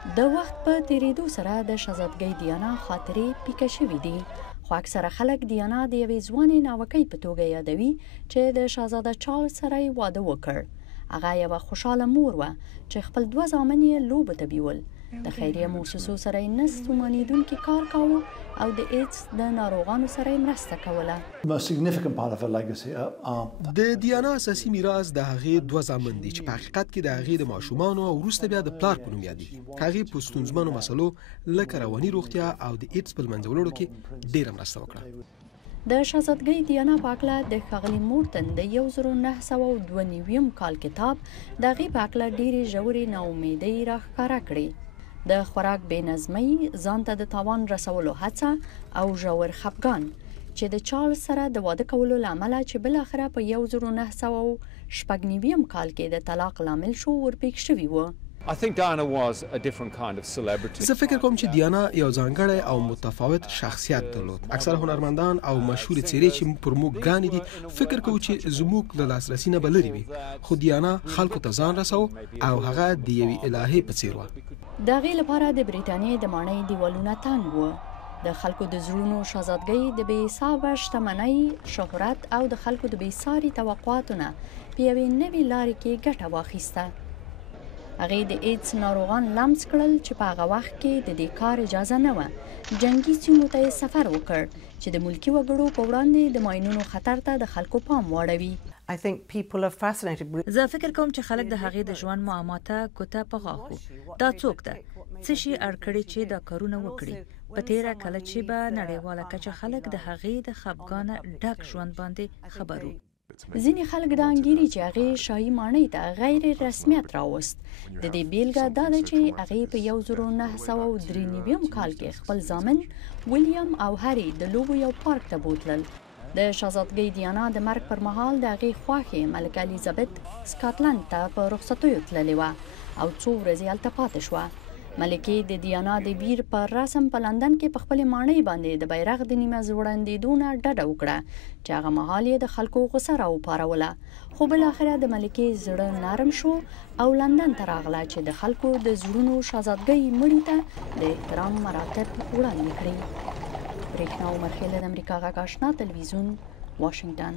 د وخت په تیریدو سره د شهزادګۍ دیانا خاطرې پیکه شوې دي، خو اکثره خلک دیانا د یوې ځوانې ناوکۍ په توګه یادوي چې د شهزاده چارلز سره یې واده وکړ. هغه یوه خوشحاله مور وه چې خپل 2 زامن یې لوبو ته بیول. د خیریه موسسو سره یې نه ستومانېدونکي کار کاوه او د ایډز د ناروغانو سره یې مرسته کوله. د دیانا اساسي میراث د هغې 2 زامن دي چې په حقیقت کې د هغې د ماشومانو او وروسته بیا د پلار په نوم یادېږي. هغې په ستونزمنو مسلو لکه رواني روغتیا او د ایډز په له منځه وړلو کې ډېره مرسته وکړه. د شهزادګۍ دیانا په هکله د ښاغلي مورتن د 1992 کال کتاب د هغې په هکله ډېرې ژورې ناامیدۍ راښکاره کړې. د خوراک بې نظمۍ، ځان ته د تاوان رسولو هڅه او ژور خفګان چې د چارلز سره د واده کولو له امله چې بالاخره په 1996 کال کې د طلاق لامل شو ورپېښ شوي وو. زه فکر کوم چې دیانا یو ځانګړی او متفاوت شخصیت درلود. اکثره هنرمندان او مشهورې څېرې چې پر موږ ګرانې دي فکر کوو چې زموږ له لاسرسي نه به لرې وي، خو دیانا خلکو ته ځان رسو او هغه د یوې الهې په څېر وه. د هغې لپاره د برټانیې د ماڼۍ دیوالونه تنګ وو. د خلکو د زړونو شهزادګۍ د بې حسابه شتمنۍ، شهرت او د خلکو د بې ساري توقعاتو نه په یوې نوې لارې کې ګټه واخیسته. هغې د ایډز ناروغان لمس کړل چې په هغه وخت کې د دې کار اجازه نه وه. جنګي سیمو ته یې سفر وکړ چې د ملکي وګړو په وړاندې د ماینونو خطر ته د خلکو پام واړوي. زه فکر کوم چې خلک د هغې د ژوند معما ته کوته په غاښو. دا څوک ده؟ څه شي اړ کړی چې دا کارونه وکړي؟ په تیره کله چې به نړیواله کچه خلک د هغې د خفګانه ډک ژوند باندې خبر وو. ځینې خلک دا انګیري چې هغې شاهي ماڼۍ ته غیر رسمیت راوست. د دې بیلګه دا ده چې هغې په 1993 کال کې خپل زامن ویلیام او هری د لوبو یو پارک ته بوتلل. د شهزادګۍ دیانا د مرګ پر مهال د هغې خوښې ملکه الیزابت سکاټلند ته په رخصتیو تللې وه او 2 ورځې هلته پاتې شوه. ملکې د دیانا د بیر په رسم په لندن کې په خپلې ماڼۍ باندې د بیرغ د نیمه ځوړندېدو نه ډډه وکړه چې هغه مهال یې د خلکو غوسه راوپاروله، خو بالاخره د ملکې زړه نرم شو او لندن ته راغله چې د خلکو د زړونو شهزادګۍ مړي ته د احترام مراتب وړاندې کړي. برېښنا عمر خیل، د امریکا غږ آشنا تلویزیون، واشنګټن.